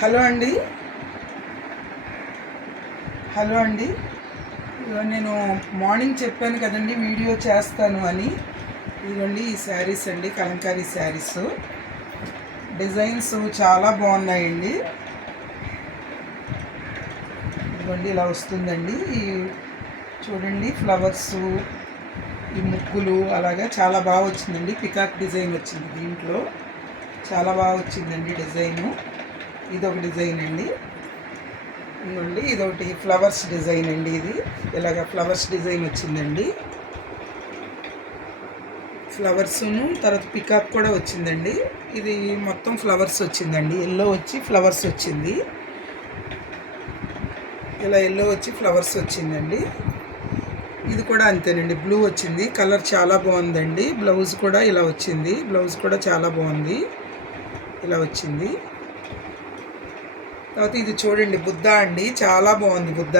Hello అండి. నేను morning చెప్పాను కదండి వీడియో చేస్తాను అని. ఇదిగోండి ఈ శారీస్ అండి, కలంకారీ శారీస్. డిజైన్స్ చాలా బాగున్నాయండి. ఇదిగోండి ఇలా వస్తుందండి. చూడండి ఫ్లవర్స్, ఈ ముగ్గులు అలాగా చాలా బాగా వచ్చిందండి. పికాక్ డిజైన్ వచ్చింది దీంట్లో, చాలా బాగా వచ్చిందండి డిజైను. ఇదొక డిజైన్ అండి. ఇదిగోండి ఇదొకటి ఫ్లవర్స్ డిజైన్ అండి. ఇది ఇలాగ ఫ్లవర్స్ డిజైన్ వచ్చిందండి. ఫ్లవర్స్ను తర్వాత పికాక్ కూడా వచ్చిందండి. ఇది మొత్తం ఫ్లవర్స్ వచ్చిందండి. ఎల్లో వచ్చి ఫ్లవర్స్ వచ్చింది. ఇలా ఎల్లో వచ్చి ఫ్లవర్స్ వచ్చిందండి. ఇది కూడా అంతేనండి, బ్లూ వచ్చింది. కలర్ చాలా బాగుందండి. బ్లౌజ్ కూడా ఇలా వచ్చింది. బ్లౌజ్ కూడా చాలా బాగుంది, ఇలా వచ్చింది. తర్వాత ఇది చూడండి బుద్ధ అండి, చాలా బాగుంది. బుద్ధ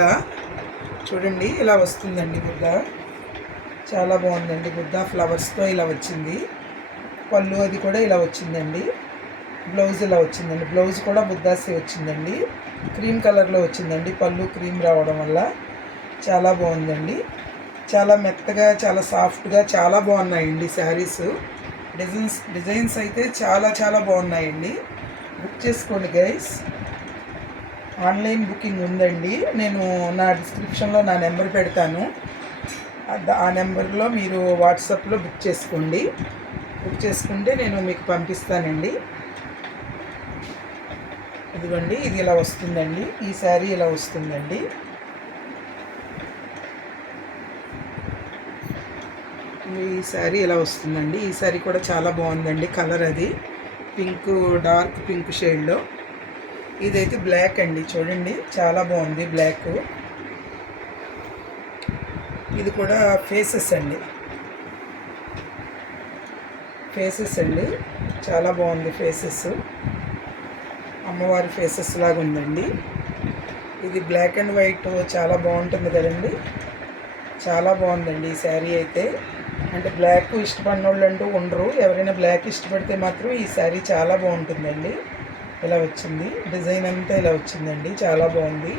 చూడండి ఇలా వస్తుందండి. బుద్ధ చాలా బాగుందండి. బుద్ధ ఫ్లవర్స్తో ఇలా వచ్చింది. పళ్ళు అది కూడా ఇలా వచ్చిందండి. బ్లౌజ్ ఇలా వచ్చిందండి. బ్లౌజ్ కూడా బుద్ధాసి వచ్చిందండి. క్రీమ్ కలర్లో వచ్చిందండి. పళ్ళు క్రీమ్ రావడం వల్ల చాలా బాగుందండి. చాలా మెత్తగా, చాలా సాఫ్ట్గా, చాలా బాగున్నాయండి శారీస్. డిజైన్స్ అయితే చాలా చాలా బాగున్నాయండి. బుక్ చేసుకోండి గైస్. ఆన్లైన్ బుకింగ్ ఉందండి. నేను నా డిస్క్రిప్షన్లో నా నెంబర్ పెడతాను. ఆ నెంబర్లో మీరు వాట్సాప్లో బుక్ చేసుకోండి. బుక్ చేసుకుంటే నేను మీకు పంపిస్తానండి. ఇదిగోండి ఇది ఇలా వస్తుందండి. ఈ శారీ ఇలా వస్తుందండి. ఈ శారీ ఇలా వస్తుందండి. ఈ శారీ కూడా చాలా బాగుందండి. కలర్ అది పింక్, డార్క్ పింక్ షేడ్లో. ఇదైతే బ్లాక్ అండి. చూడండి చాలా బాగుంది బ్లాక్. ఇది కూడా ఫేసెస్ అండి. చాలా బాగుంది ఫేసెస్. అమ్మవారి ఫేసెస్ లాగా ఉందండి. ఇది బ్లాక్ అండ్ వైట్ చాలా బాగుంటుంది కదండి. చాలా బాగుందండి ఈ శారీ అయితే. అంటే బ్లాక్ ఇష్టపడిన వాళ్ళు అంటూ ఉండరు. ఎవరైనా బ్లాక్ ఇష్టపడితే మాత్రం ఈ శారీ చాలా బాగుంటుందండి. ఇలా వచ్చింది డిజైన్ అంతా, ఇలా వచ్చిందండి. చాలా బాగుంది.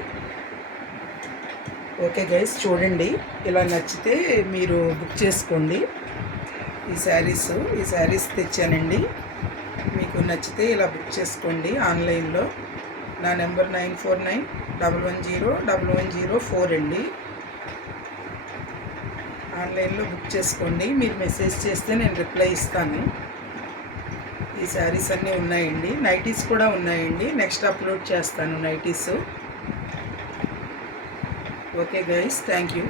ఓకే గైస్, చూడండి ఇలా నచ్చితే మీరు బుక్ చేసుకోండి. ఈ శారీస్ తెచ్చానండి. మీకు నచ్చితే ఇలా బుక్ చేసుకోండి ఆన్లైన్లో. నా నెంబర్ 9491101104 అండి. ఆన్లైన్లో బుక్ చేసుకోండి. మీరు మెసేజ్ చేస్తే నేను రిప్లై ఇస్తాను. ఈ శారీస్ అన్నీ ఉన్నాయండి. నైటీస్ కూడా ఉన్నాయండి. నెక్స్ట్ అప్లోడ్ చేస్తాను nighties. Okay guys, thank you.